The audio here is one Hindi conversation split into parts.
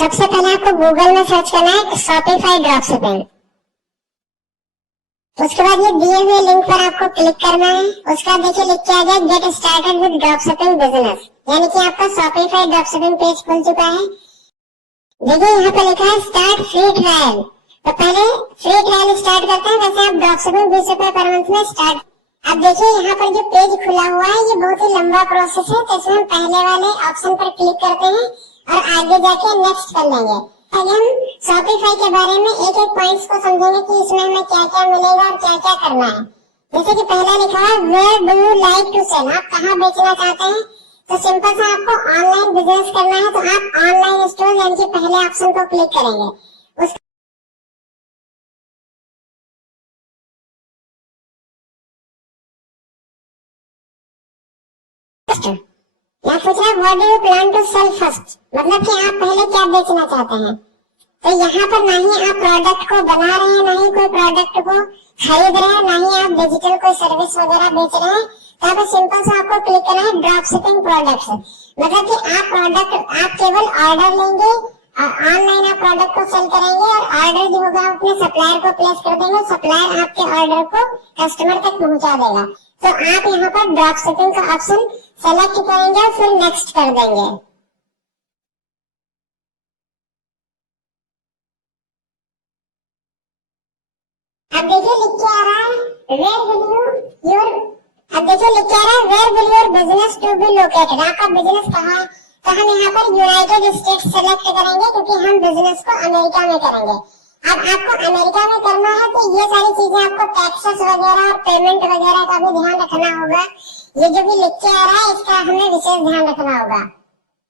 सबसे पहले आपको गूगल में सर्च करना है शॉपिफाई ड्रॉपशिपिंग। उसके बाद ये दिए हुए लिंक पर आपको क्लिक करना है। उसका देखिए लिख के आ गया get started with dropshipping business, यानी कि आपका शॉपिफाई ड्रॉपशिपिंग पेज खुल चुका है। देखिए यहाँ पे लिखा है स्टार्ट फ्री ट्रायल, तो पहले फ्री ट्रायल स्टार्ट करते हैं। वैसे आप ड्रॉपशिपिंग 20 रुपए पर मंथ में स्टार्ट। अब देखिए यहाँ पर जो पेज खुला हुआ है ये बहुत ही लंबा प्रोसेस है, तो इसमें हम पहले वाले ऑप्शन पर क्लिक करते हैं और आगे जाके नेक्स्ट कर लेंगे। आगे हम शॉपिफाई के बारे में एक एक पॉइंट्स को समझेंगे कि इसमें हमें क्या क्या मिलेगा और क्या क्या करना है। जैसे कि पहला लिखा है where do you like to sell, आप कहाँ बेचना चाहते हैं। तो सिंपल सा आपको ऑनलाइन बिजनेस करना है, तो आप ऑनलाइन स्टोर यानी कि पहले ऑप्शन को क्लिक करेंगे। यहाँ पूछ रहा है what do you plan to sell first, मतलब कि आप पहले क्या बेचना चाहते हैं। तो यहाँ पर ना ही आप प्रोडक्ट को बना रहे हैं, ना ही कोई प्रोडक्ट को खरीद रहे हैं, ना ही आप डिजिटल कोई सर्विस वगैरह बेच रहे हैं। तो यहाँ पर सिंपल से आपको क्लिक करना है ड्रॉप शिपिंग प्रोडक्ट्स, मतलब कि आप प्रोडक्ट आप केवल ऑर्डर लेंगे और ऑनलाइन आप प्रोडक्ट को सेल करेंगे और ऑर्डर जो होगा अपने सप्लायर को प्लेस कर देंगे, सप्लायर आपके ऑर्डर को कस्टमर तक पहुंचा देगा। तो आप यहाँ पर ड्रॉप शिपिंग का ऑप्शन सेलेक्ट करेंगे और फिर नेक्स्ट कर देंगे। अब देखिए लिख के आ रहा है वेयर विल योर, अब देखिए लिख के आ रहा है where will your business to be located, आपका बिजनेस कहाँ है। तो हम यहाँ पर यूनाइटेड स्टेट्स सेलेक्ट करेंगे क्योंकि हम बिजनेस को अमेरिका में करेंगे। अब आपको अमेरिका में करना है तो ये सारी चीजें आपको टैक्सेस वगैरह और पेमेंट वगैरह का भी ध्यान रखना होगा। ये जो भी लिख के आ रहा है इसका हमें विशेष ध्यान रखना होगा।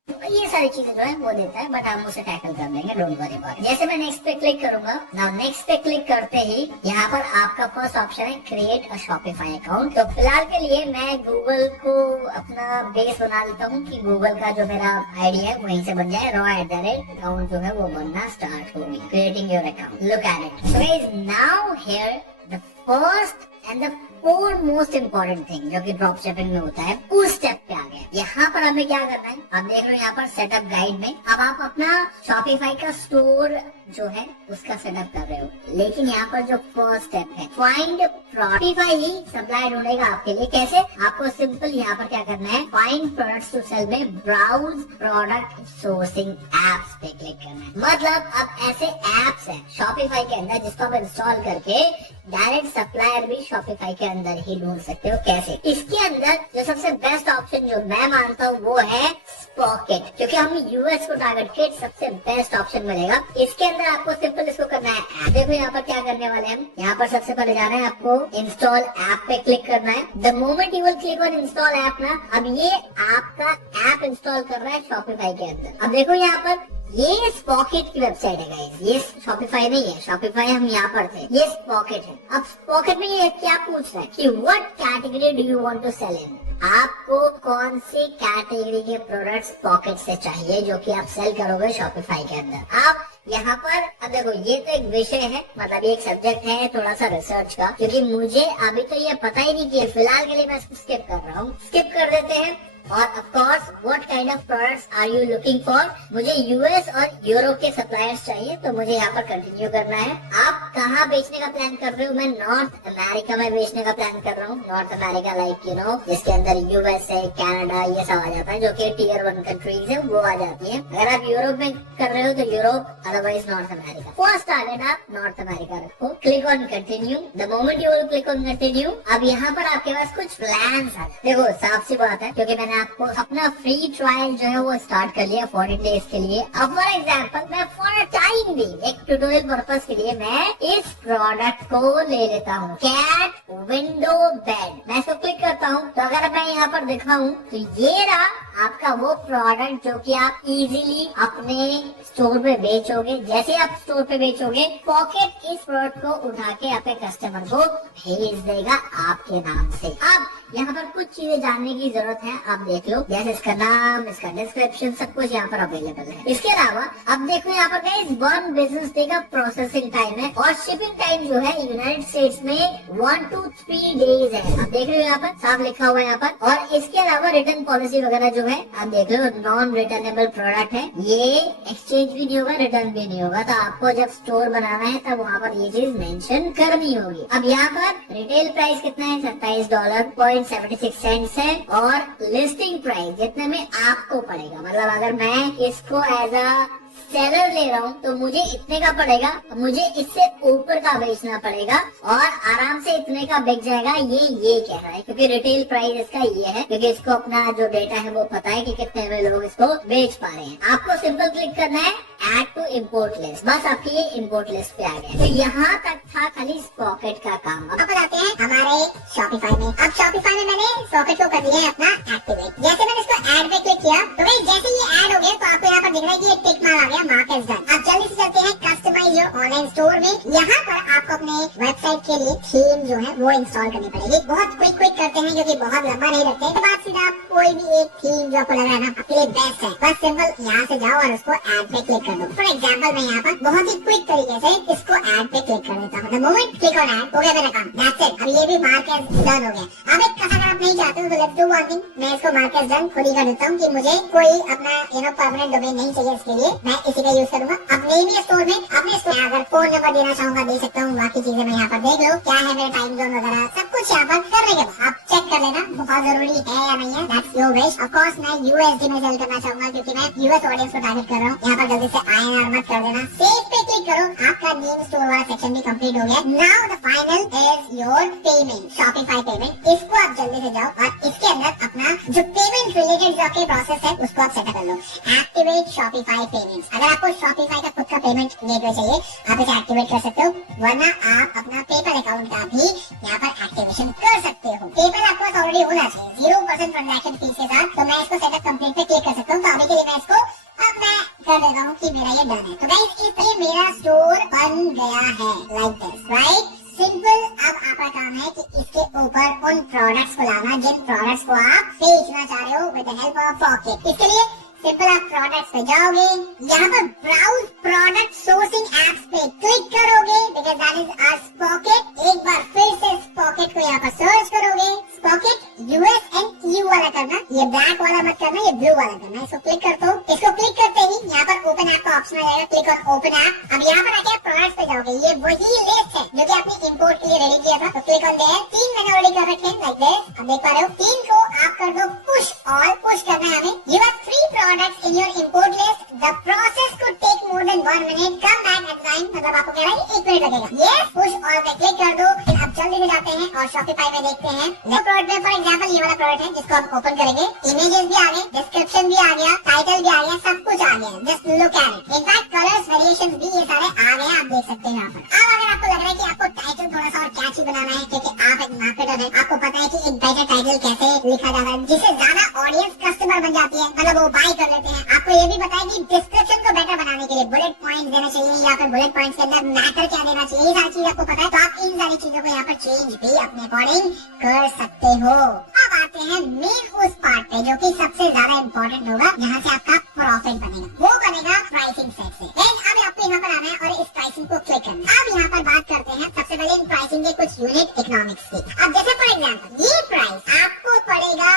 ये सारी चीजें जो है वो देता है, बट हम उसे टैकल कर लेंगे, डोंट वरी अबाउट इट। जैसे मैं नेक्स्ट पे क्लिक करूंगा, नाउ नेक्स्ट पे क्लिक करते ही यहाँ पर आपका फर्स्ट ऑप्शन है क्रिएट अ शॉपिफाई अकाउंट। तो फिलहाल के लिए मैं गूगल को अपना बेस बना लेता हूँ कि गूगल का जो मेरा आईडी है वहीं से बन जाए। @अकाउंट जो है वो बनना स्टार्ट होगी। Creating your account, look at it. So guys now here the first and the four most important thing जो कि ड्रॉप शिपिंग में होता है, उस स्टेप पे आ गया। यहाँ पर हमें क्या करना है, आप देख रहे हो यहाँ पर सेटअप गाइड में अब आप अपना शॉपिफाई का स्टोर जो है उसका सेटअप कर रहे हो। लेकिन यहाँ पर जो फर्स्ट स्टेप है फाइंड शॉपिफाई ही सप्लाई ढूंढेगा आपके लिए। कैसे, आपको सिंपल यहाँ पर क्या करना है, फाइंड प्रोडक्ट्स टू सेल में ब्राउज प्रोडक्ट सोर्सिंग एप्स पे क्लिक करना है। मतलब अब ऐसे एप्स है शॉपिफाई के अंदर जिसको आप इंस्टॉल करके डायरेक्ट सप्लायर भी शॉपिफाई के अंदर ही ढूंढ सकते हो। कैसे, इसके अंदर जो सबसे बेस्ट ऑप्शन जो मैं मानता हूँ वो है स्पॉकेट, क्योंकि हम यूएस को टारगेट किए सबसे बेस्ट ऑप्शन मिलेगा। इसके अंदर आपको सिंपल इसको करना है। देखो यहाँ पर क्या करने वाले हैं, यहाँ पर सबसे पहले जाना है आपको इंस्टॉल ऐप पे क्लिक करना है। The moment you will click on install app ना, अब ये आपका ऐप इंस्टॉल कर रहा है शॉपिफाई के अंदर। अब देखो यहाँ पर ये स्पॉकेट की वेबसाइट है गाइस, ये शॉपिफाई नहीं है। शॉपिफाई हम यहाँ पर थे, ये स्पॉकेट है। अब स्पॉकेट में ये क्या पूछ रहा है कि what category do you want to sell in, आपको कौन सी कैटेगरी के प्रोडक्ट्स पॉकेट से चाहिए जो कि आप सेल करोगे शॉपिफाई के अंदर। आप यहाँ पर अब देखो ये तो एक विषय है, मतलब ये एक सब्जेक्ट है थोड़ा सा रिसर्च का, क्योंकि मुझे अभी तो ये पता ही नहीं कि फिलहाल के लिए मैं स्किप कर रहा हूँ। स्किप कर देते हैं। और of course what kind of products are you looking for, मुझे यूएस और यूरोप के सप्लायर्स चाहिए, तो मुझे यहाँ पर कंटिन्यू करना है। आप कहाँ बेचने का प्लान कर रहे हो, मैं नॉर्थ अमेरिका में बेचने का प्लान कर रहा हूँ। North America like you know जिसके अंदर यूएसए, कनाडा ये सब आ जाता है, जो कि टियर 1 कंट्रीज है वो आ जाती है। अगर आप यूरोप में कर रहे हो तो Europe, otherwise north America. First target आप नॉर्थ अमेरिका रखो। Click on continue. The moment you will click on continue, अब यहाँ पर आपके पास कुछ प्लान है। देखो साफ सी बात है, क्योंकि मैंने आपको अपना फ्री ट्रायल जो है वो स्टार्ट कर लिया 40 डेज के लिए। अब फॉर एग्जाम्पल मैं फॉर अ टाइम भी एक ट्यूटोरियल पर्पस के लिए मैं इस प्रोडक्ट को ले लेता हूँ, कैट विंडो बेड। मैं इसको क्लिक करता हूँ तो अगर मैं यहाँ पर दिखाऊं तो ये रहा आपका वो प्रोडक्ट जो कि आप इजीली अपने स्टोर पे बेचोगे। जैसे आप स्टोर पे बेचोगे, पॉकेट इस प्रोडक्ट को उठा के अपने कस्टमर को भेज देगा आपके नाम से। अब यहाँ पर कुछ चीजें जानने की जरूरत है, आप देख लो, जैसे इसका नाम, इसका डिस्क्रिप्शन, सब कुछ यहाँ पर अवेलेबल है। इसके अलावा अब देखो यहाँ पर गाइस 1 बिजनेस डे का प्रोसेसिंग टाइम है और शिपिंग टाइम जो है यूनाइटेड स्टेट्स में 1 to 3 डेज है। आप देख रहे हो यहाँ पर साफ लिखा हुआ है यहाँ पर। और इसके अलावा रिटर्न पॉलिसी वगैरह जो है आप देख रहे हो, नॉन रिटर्नेबल प्रोडक्ट है, ये एक्सचेंज भी नहीं होगा, रिटर्न भी नहीं होगा। तो आपको जब स्टोर बनाना है तब वहाँ पर ये चीज मेंशन करनी होगी। अब यहाँ पर रिटेल प्राइस कितना है, $27.76 है और लिस्टिंग प्राइस जितने में आपको पड़ेगा, मतलब अगर मैं इसको एज अ सेलर ले रहा हूँ तो मुझे इतने का पड़ेगा, मुझे इससे ऊपर का बेचना पड़ेगा और आराम से इतने का बिक जाएगा, ये कह रहा है, क्योंकि रिटेल प्राइस इसका ये है, क्योंकि इसको अपना जो डेटा है वो पता है कि कितने में लोग इसको बेच पा रहे हैं। आपको सिंपल क्लिक करना है ऐड टू इम्पोर्ट लिस्ट, बस आपकी ये इम्पोर्ट लिस्ट पे आ गया। तो यहाँ तक था खाली स्पॉकेट का काम। अब आते हैं हमारे शॉपिफाई में। अब शॉपिफाई में मैंने स्पॉकेट को कर दिया है अपना एक्टिवेट। जैसे मैंने इसको ऐड पे क्लिक किया तो भाई जैसे ये ऐड हो गया तो आपको यहाँ पर दिख रहा है कि एक टिक मार्क आ गया, मार्क इज डन। अब जल्दी से चलते हैं कस्टमाइज योर ऑनलाइन स्टोर में। यहाँ पर आपको अपने वेबसाइट के लिए थीम जो है वो इंस्टॉल करनी पड़ेगी। बहुत क्विक करते हैं क्योंकि बहुत लंबा नहीं रखते हैं। तो बात सीधा कोई भी एक थीम जो आपको लग रहा है ना आपके लिए बेस्ट है, बस सिंपल यहाँ से जाओ और उसको ऐड पे क्लिक कर दो। फॉर एग्जाम्पल मैं यहाँ पर बहुत ही क्विक तरीके से इसको ऐड पे क्लिक कर देता हूँ। मोमेंट क्लिक ऑन ऐड हो गया मेरा काम, दैट्स इट। अब ये भी मार्क एज डन हो गया। अब एक अगर आप नहीं चाहते हो तो लेट्स डू वन थिंग, मैं इसको मार्क एज डन खुद ही कर देता हूँ कि मुझे कोई अपना परमानेंट डोमेन नहीं चाहिए, इसके लिए मैं इसी का यूज करूंगा। अब नेम स्टोर में अपने अगर फोन नंबर देना चाहूंगा दे सकता हूँ, बाकी चीजें मैं यहाँ पर देख लो क्या है, मेरा टाइम जोन वगैरह सब कुछ यहाँ पर करने के बाद आप चेक कर लेना बहुत जरूरी है या नहीं है, that's your wish. Of course मैं यूएसडी में सेल करना चाहूंगा क्योंकि मैं यूएस ऑडियंस को टारगेट कर रहा हूँ। यहाँ पर जल्दी से INR मत कर देना, सेव पे क्लिक करो। आपका नेम स्टोर वाला सेक्शन भी कंप्लीट हो गया। Now the final is your payment, Shopify payment. इसको आप जल्दी से जाओ और इसके अंदर अपना जो पेमेंट रिलेटेड जो आपके प्रोसेस है उसको आप सेटअप कर लो। Activate Shopify payments. अगर आपको शॉपिफाई का खुद का पेमेंट गेटवे चाहिए आप इसे एक्टिवेट कर सकते हो, वरना आप अपना पेपल अकाउंट का भी यहाँ पर एक्टिवेशन कर सकते हो। पेपल आपके पास ऑलरेडी होना चाहिए 0% ट्रांजैक्शन फीस के साथ। तो मैं इसको सेटअप कंप्लीट पे क्लिक कर सकता हूँ। तो अभी के लिए मैं इसको अब मैं कर देता हूँ कि मेरा ये डन है। तो गाइस इसलिए मेरा स्टोर बन गया है लाइक दिस, राइट, सिंपल। अब आपका काम है कि इसके ऊपर उन प्रोडक्ट्स को लाना जिन प्रोडक्ट्स को आप बेचना चाह रहे हो with the help of pocket. इसके लिए सिंपल आप प्रोडक्ट्स पे जाओगे, यहाँ पर ब्राउज प्रोडक्ट सोर्सिंग एप्स पे क्लिक करोगे because that is our Spocket. एक बार फिर से स्पॉकेट को यहाँ पर सर्च करोगे, स्पॉकेट US and EU वाला करना, ये ब्लैक वाला मत करना, ये ब्लू वाला करना। इसको क्लिक करते हो, इसको क्लिक करते ही यहाँ पर ओपन ऐप का ऑप्शन आ जाएगा, क्लिक ऑन ओपन ऐप। अब यहाँ पर आके आप प्रोडक्ट्स पे जाओगे, ये वही लिस्ट है जो कि आपने इंपोर्ट के लिए रेडी किया था। तो क्लिक ऑन देयर, 3 मैंने ऑलरेडी कर रखे हैं लाइक दिस। अब देख पा रहे हो 3 को आप कर दो पुश ऑल। पुश करना है हमें। You have 3 products in your import list. The process could take more than 1 minute. Come back at time, मतलब आपको कह रहा है 1 मिनट लगेगा। Yes, push all पे क्लिक कर दो। अब जल्दी से जाते हैं और शॉपिफाई में देखते हैं प्रोडक्ट में। फॉर एग्जाम्पल ये वाला प्रोडक्ट है जिसको हम ओपन करेंगे। इमेजेस भी आ गए, डिस्क्रिप्शन भी आ गया, टाइटल भी आ गया, सब कुछ आ गया। Just look at it. In fact colours variations भी ये सारे आ गए, आप देख सकते हैं यहाँ पर। अब अगर आपको लग रहा है कि आपको टाइटल थोड़ा सा और कैची बनाना है क्योंकि आप एक मार्केटर हैं, आपको पता है कि एक बेटर टाइटल कैसे लिखा जाता है जिससे ज्यादा ऑडियंस कस्टमर बन जाती है, मतलब वो बाय कर लेते हैं। आपको ये भी पता है कि डिस्क्रिप्शन को बेटर बनाने के लिए बुलेट पॉइंट देना चाहिए या फिर बुलेट पॉइंट्स के अंदर मैटर क्या देना चाहिए, ये सारी चीज आपको पता है। तो आप इन सारी चीजों को यहाँ पर चेंज भी अपने अकॉर्डिंग कर सकते हो। अब आते हैं मेन उस पार्ट पे जो कि सबसे ज्यादा इम्पोर्टेंट होगा, जहाँ से आपका प्रॉफिट बनेगा, वो बनेगा प्राइसिंग सेट से। अब आपको यहाँ पर आना है और इस प्राइसिंग को क्लिक करना है। अब यहाँ पर बात करते हैं सबसे पहले इन प्राइसिंग के कुछ यूनिट इकोनॉमिक्स की। अब जैसे फॉर एग्जाम्पल ये प्राइस आपको पड़ेगा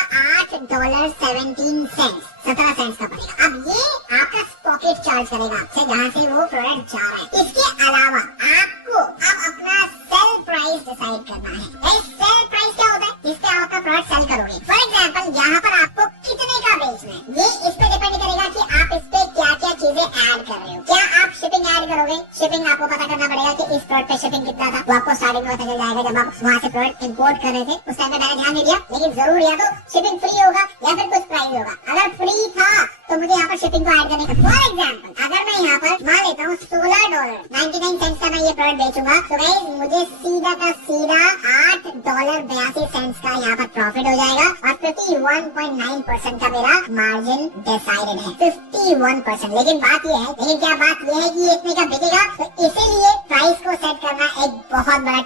$8.17 17 सेंट्स का पड़ेगा। अब ये आपका पॉकेट चार्ज करेगा आपसे जहाँ से वो प्रोडक्ट जा रहा है। इसके अलावा आपको अब अपना सेल प्राइस डिसाइड करना है। सेल प्राइस क्या होता है, जिससे आप अपना प्रोडक्ट सेल करोगे। फॉर एग्जाम्पल यहाँ पर आपको कितने का बेचना है, ये इस पे डिपेंड करेगा कि आप इस पे क्या क्या चीजें ऐड कर रहे हो। क्या आप शिपिंग ऐड करोगे, शिपिंग आपको पता करना पड़ेगा कि इस प्रोडक्ट पे शिपिंग कितना था, वो आपको स्टार्टिंग में पता चल जाएगा जब आप वहाँ से प्रोडक्ट इंपोर्ट कर रहे थे। उस टाइम पे मैंने ध्यान नहीं दिया, लेकिन जरूर या तो शिपिंग फ्री होगा या फिर कुछ प्राइस होगा। अगर फ्री था तो मुझे यहाँ पर शिपिंग को ऐड करने का। फॉर एग्जाम्पल अगर मैं यहाँ पर मान लेता हूँ $16.99 का मैं ये प्रोडक्ट बेचूंगा, तो गाइस मुझे सीधा का सीधा $8.82 का यहाँ पर प्रॉफिट हो जाएगा और 51.9% का मेरा मार्जिन डिसाइडेड है, 51%। लेकिन बात ये है, लेकिन क्या बात ये है कि ये इतने का बिकेगा, तो इसीलिए प्राइस को सेट करना एक बहुत बड़ा